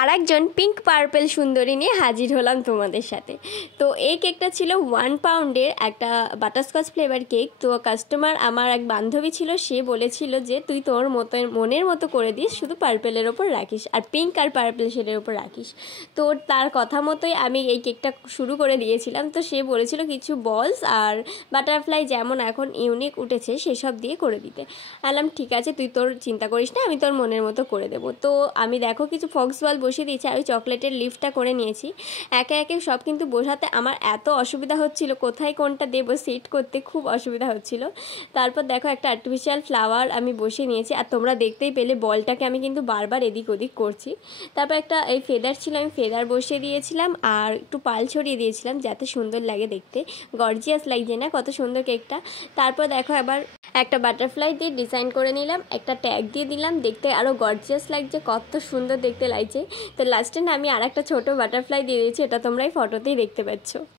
আরেকজন pink purple সুন্দরী নিয়ে হাজির হলাম তোমাদের সাথে। তো এই কেকটা ছিল 1 পাউন্ডের একটা বাটারস্কচ ফ্লেভার কেক। তো কাস্টমার আমার এক বান্ধবী ছিল, সে বলেছিল যে তুই তোর মনের মতো করে দিস, শুধু পার্পেলের ওপর রাখিস আর পিঙ্ক আর পার্পেল শেডের ওপর রাখিস। তো তার কথা মতোই আমি এই কেকটা শুরু করে দিয়েছিলাম। তো সে বলেছিল কিছু বলস আর বাটারফ্লাই যেমন এখন ইউনিক উঠেছে সেসব দিয়ে করে দিতে। বললাম ঠিক আছে, তুই তোর চিন্তা করিস না, আমি তোর মনের মতো করে দেবো। তো আমি দেখো কিছু ফক্স বল বসিয়ে দিয়েছি, আমি চকলেটের লিফটটা করে নিয়েছি। একে একে সব কিন্তু বোঝাতে আমার এত অসুবিধা হচ্ছিল, কোথায় কোনটা দেবো সেট করতে খুব অসুবিধা হচ্ছিল। তারপর দেখো একটা আর্টিফিশিয়াল ফ্লাওয়ার আমি বসিয়ে নিয়েছি, আর তোমরা দেখতেই পেলে বলটাকে আমি কিন্তু বারবার এদিক ওদিক করছি। তারপর একটা এই ফেদার ছিল, আমি ফেদার বসিয়ে দিয়েছিলাম আর একটু পাল ছড়িয়ে দিয়েছিলাম যাতে সুন্দর লাগে দেখতে, গর্জিয়াস লাগছে না কত সুন্দর কেকটা। তারপর দেখো আবার একটা বাটারফ্লাই দিয়ে ডিজাইন করে নিলাম, একটা ট্যাগ দিয়ে দিলাম, দেখতে আরও গর্জিয়াস লাগছে, কত সুন্দর দেখতে লাগছে। তো লাস্টে না আমি আর একটা ছোটো বাটারফ্লাই দিয়ে দিয়েছি, এটা তোমরা এই ফটোতেই দেখতে পাচ্ছ।